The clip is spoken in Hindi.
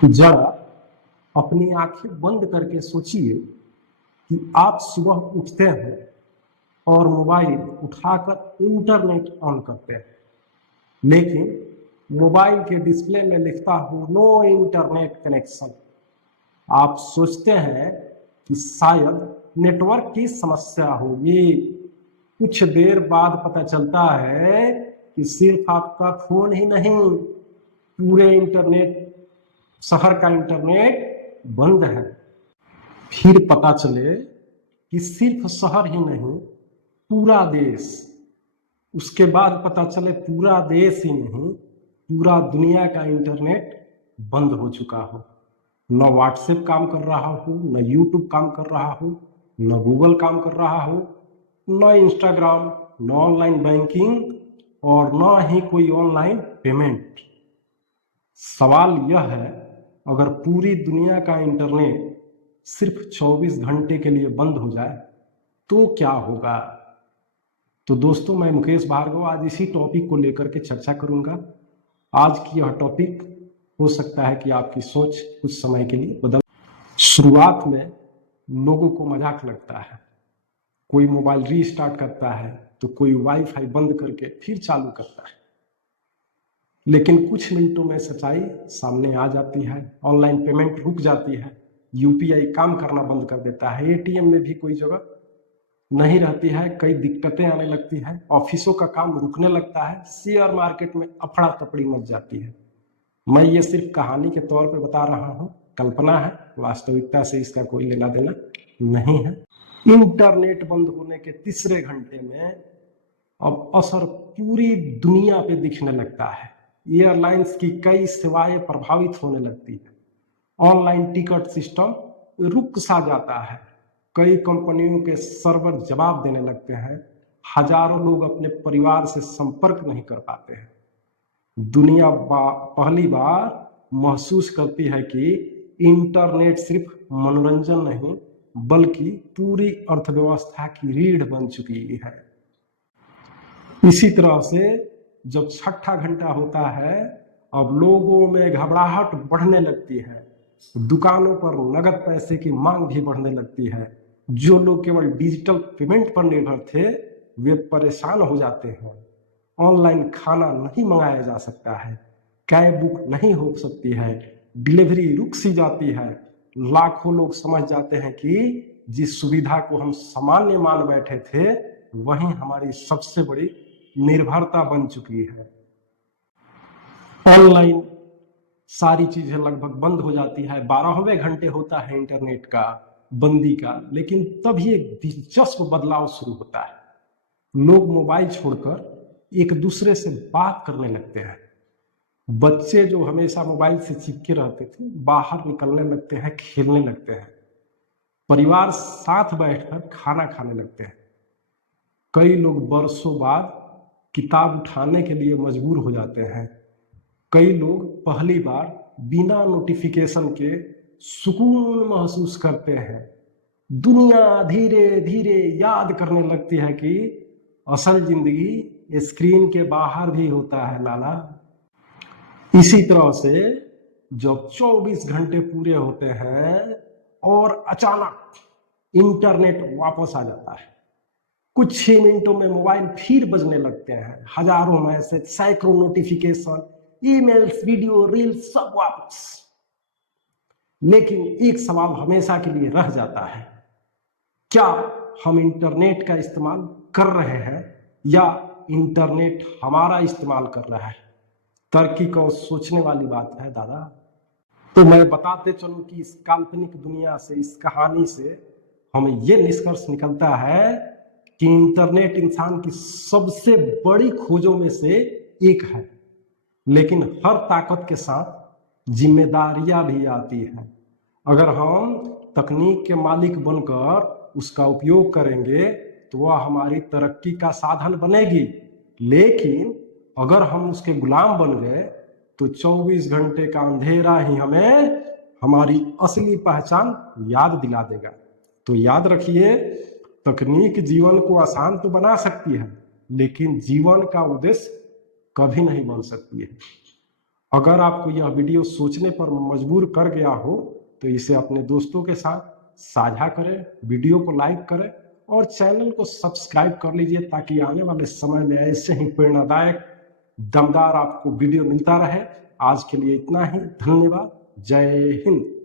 जरा अपनी आंखें बंद करके सोचिए कि आप सुबह उठते हैं और मोबाइल उठाकर इंटरनेट ऑन करते हैं, लेकिन मोबाइल के डिस्प्ले में लिखता हूं नो इंटरनेट कनेक्शन। आप सोचते हैं कि शायद नेटवर्क की समस्या होगी। कुछ देर बाद पता चलता है कि सिर्फ आपका फोन ही नहीं, पूरे इंटरनेट शहर का इंटरनेट बंद है। फिर पता चले कि सिर्फ शहर ही नहीं, पूरा देश। उसके बाद पता चले पूरा देश ही नहीं, पूरा दुनिया का इंटरनेट बंद हो चुका हो। न व्हाट्सएप काम कर रहा हो, न यूट्यूब काम कर रहा हो, न गूगल काम कर रहा हो, न इंस्टाग्राम, न ऑनलाइन बैंकिंग और न ही कोई ऑनलाइन पेमेंट। सवाल यह है, अगर पूरी दुनिया का इंटरनेट सिर्फ 24 घंटे के लिए बंद हो जाए तो क्या होगा? तो दोस्तों, मैं मुकेश भार्गव आज इसी टॉपिक को लेकर के चर्चा करूंगा। आज की यह टॉपिक हो सकता है कि आपकी सोच कुछ समय के लिए बदल। शुरुआत में लोगों को मजाक लगता है, कोई मोबाइल रीस्टार्ट करता है तो कोई वाईफाई बंद करके फिर चालू करता है, लेकिन कुछ मिनटों में सच्चाई सामने आ जाती है। ऑनलाइन पेमेंट रुक जाती है, यूपीआई काम करना बंद कर देता है, एटीएम में भी कोई जगह नहीं रहती है, कई दिक्कतें आने लगती है, ऑफिसों का काम रुकने लगता है, शेयर मार्केट में अफड़ा तफड़ी मच जाती है। मैं ये सिर्फ कहानी के तौर पे बता रहा हूँ, कल्पना है, वास्तविकता से इसका कोई लेना देना नहीं है। इंटरनेट बंद होने के तीसरे घंटे में अब असर पूरी दुनिया पे दिखने लगता है। एयरलाइंस की कई सेवाएं प्रभावित होने लगती है, ऑनलाइन टिकट सिस्टम रुक सा जाता है, कई कंपनियों के सर्वर जवाब देने लगते हैं, हजारों लोग अपने परिवार से संपर्क नहीं कर पाते हैं। दुनिया पहली बार महसूस करती है कि इंटरनेट सिर्फ मनोरंजन नहीं, बल्कि पूरी अर्थव्यवस्था की रीढ़ बन चुकी है। इसी तरह से जब छठा घंटा होता है, अब लोगों में घबराहट बढ़ने लगती है, दुकानों पर नगद पैसे की मांग भी बढ़ने लगती है। जो लोग केवल डिजिटल पेमेंट पर निर्भर थे, वे परेशान हो जाते हैं। ऑनलाइन खाना नहीं मंगाया जा सकता है, कैब बुक नहीं हो सकती है, डिलीवरी रुक सी जाती है। लाखों लोग समझ जाते हैं कि जिस सुविधा को हम सामान्य मान बैठे थे, वही हमारी सबसे बड़ी निर्भरता बन चुकी है। ऑनलाइन सारी चीजें लगभग बंद हो जाती है, 12वें घंटे होता है इंटरनेट का बंदी का, लेकिन तभी एक दिलचस्प बदलाव शुरू होता है। लोग मोबाइल छोड़कर एक दूसरे से बात करने लगते हैं। बच्चे जो हमेशा मोबाइल से चिपके रहते थे, बाहर निकलने लगते हैं, खेलने लगते हैं, परिवार साथ बैठकर खाना खाने लगते हैं। कई लोग बरसों बाद किताब उठाने के लिए मजबूर हो जाते हैं। कई लोग पहली बार बिना नोटिफिकेशन के सुकून महसूस करते हैं। दुनिया धीरे धीरे याद करने लगती है कि असल जिंदगी स्क्रीन के बाहर भी होता है लाला। इसी तरह से जब 24 घंटे पूरे होते हैं और अचानक इंटरनेट वापस आ जाता है, कुछ ही मिनटों में मोबाइल फिर बजने लगते हैं, हजारों मैसेज, सैकड़ों नोटिफिकेशन, ईमेल्स, वीडियो, रील्स, सब वापस। लेकिन एक सवाल हमेशा के लिए रह जाता है, क्या हम इंटरनेट का इस्तेमाल कर रहे हैं या इंटरनेट हमारा इस्तेमाल कर रहा है? तार्किक और सोचने वाली बात है दादा। तो मैं बताते चलूं कि इस काल्पनिक दुनिया से, इस कहानी से हमें यह निष्कर्ष निकलता है कि इंटरनेट इंसान की सबसे बड़ी खोजों में से एक है, लेकिन हर ताकत के साथ जिम्मेदारियां भी आती हैं। अगर हम तकनीक के मालिक बनकर उसका उपयोग करेंगे तो वह हमारी तरक्की का साधन बनेगी, लेकिन अगर हम उसके गुलाम बन गए तो 24 घंटे का अंधेरा ही हमें हमारी असली पहचान याद दिला देगा। तो याद रखिए, तकनीक जीवन को आसान तो बना सकती है, लेकिन जीवन का उद्देश्य कभी नहीं बन सकती है। अगर आपको यह वीडियो सोचने पर मजबूर कर गया हो तो इसे अपने दोस्तों के साथ साझा करें, वीडियो को लाइक करें और चैनल को सब्सक्राइब कर लीजिए ताकि आने वाले समय में ऐसे ही प्रेरणादायक दमदार आपको वीडियो मिलता रहे। आज के लिए इतना ही। धन्यवाद। जय हिंद।